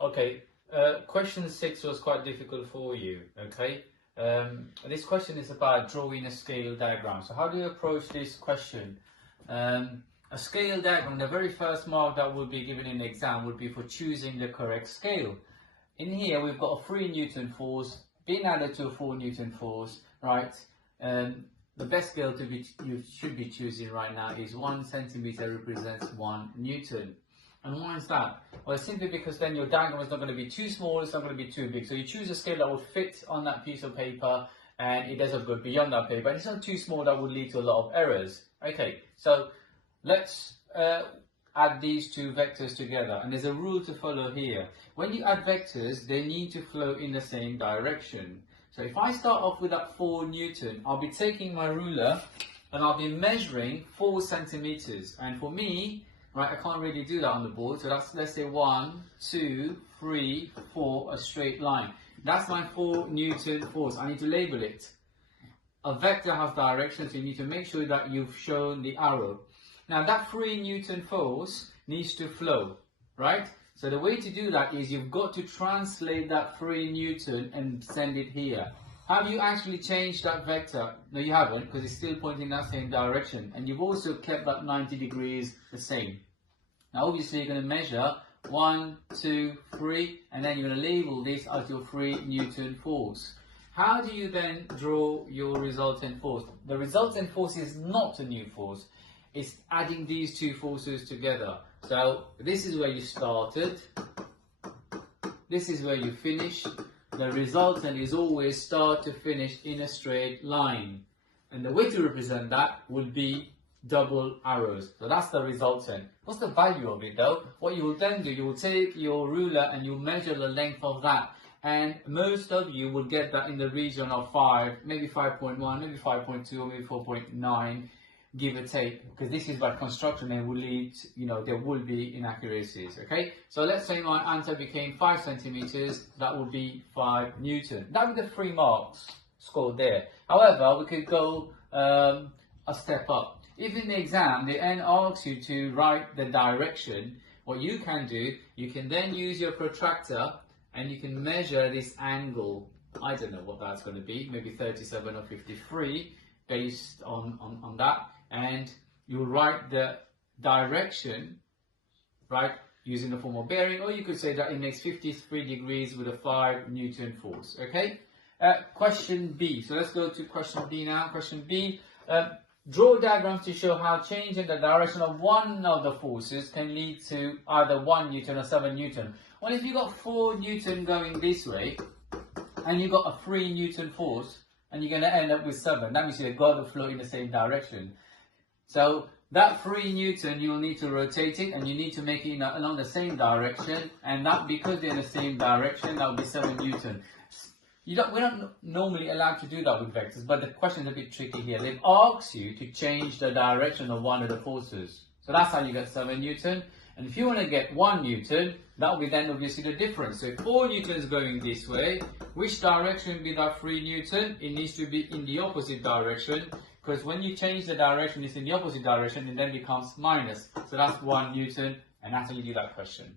Okay, question 6 was quite difficult for you, okay? This question is about drawing a scale diagram. So how do you approach this question? A scale diagram, the very first mark that will be given in the exam would be for choosing the correct scale. In here we've got a 3 Newton force being added to a 4 Newton force, right? The best scale you should be choosing right now is 1 centimeter represents 1 Newton. And why is that? Well, it's simply because then your diagram is not going to be too small, it's not going to be too big. So you choose a scale that will fit on that piece of paper and it doesn't go beyond that paper. And it's not too small that would lead to a lot of errors. Okay, so let's add these two vectors together. And there's a rule to follow here. When you add vectors, they need to flow in the same direction. So if I start off with that 4 Newton, I'll be taking my ruler and I'll be measuring 4 centimeters. And for me, right, I can't really do that on the board. So that's, let's say 1, 2, 3, 4, a straight line. That's my 4 Newton force. I need to label it. A vector has direction, so you need to make sure that you've shown the arrow. Now that 3 Newton force needs to flow, right? So the way to do that is you've got to translate that 3 Newton and send it here. Have you actually changed that vector? No, you haven't, because it's still pointing in that same direction. And you've also kept that 90 degrees the same. Now obviously you're going to measure 1, 2, 3, and then you're going to label this as your 3 Newton force. How do you then draw your resultant force? The resultant force is not a new force. It's adding these two forces together. So this is where you started. This is where you finish. The resultant is always start to finish in a straight line. And the way to represent that would be double arrows. So that's the resultant. What's the value of it though? What you will then do, you will take your ruler and you measure the length of that. And most of you will get that in the region of 5, maybe 5.1, maybe 5.2, or maybe 4.9, give or take. Because this is by construction and will lead, there will be inaccuracies. Okay, so let's say my answer became 5 centimeters. That would be 5 Newton. That would be the 3 marks scored there. However, we could go a step up. If in the exam the end asks you to write the direction, what you can do, you can then use your protractor and you can measure this angle. I don't know what that's going to be, maybe 37 or 53 based on that. And you'll write the direction, right, using the form of bearing, or you could say that it makes 53 degrees with a 5 Newton force. Okay, question B. So let's go to question B now. Question B. Draw diagrams to show how changing the direction of one of the forces can lead to either 1 Newton or 7 Newton. Well, if you've got 4 Newton going this way, and you've got a 3 Newton force, and you're going to end up with 7, that means you've got to flow in the same direction. So that 3 Newton, you'll need to rotate it, and you need to make it along the same direction, and that, because they're in the same direction, that will be 7 Newton. We're not normally allowed to do that with vectors, but the question is a bit tricky here. They've asked you to change the direction of one of the forces. So that's how you get 7 Newton. And if you want to get 1 Newton, that will be then obviously the difference. So if 4 Newton is going this way, which direction will be that 3 Newton? It needs to be in the opposite direction, because when you change the direction, it's in the opposite direction, and then becomes minus. So that's 1 Newton, and that's how you do that question.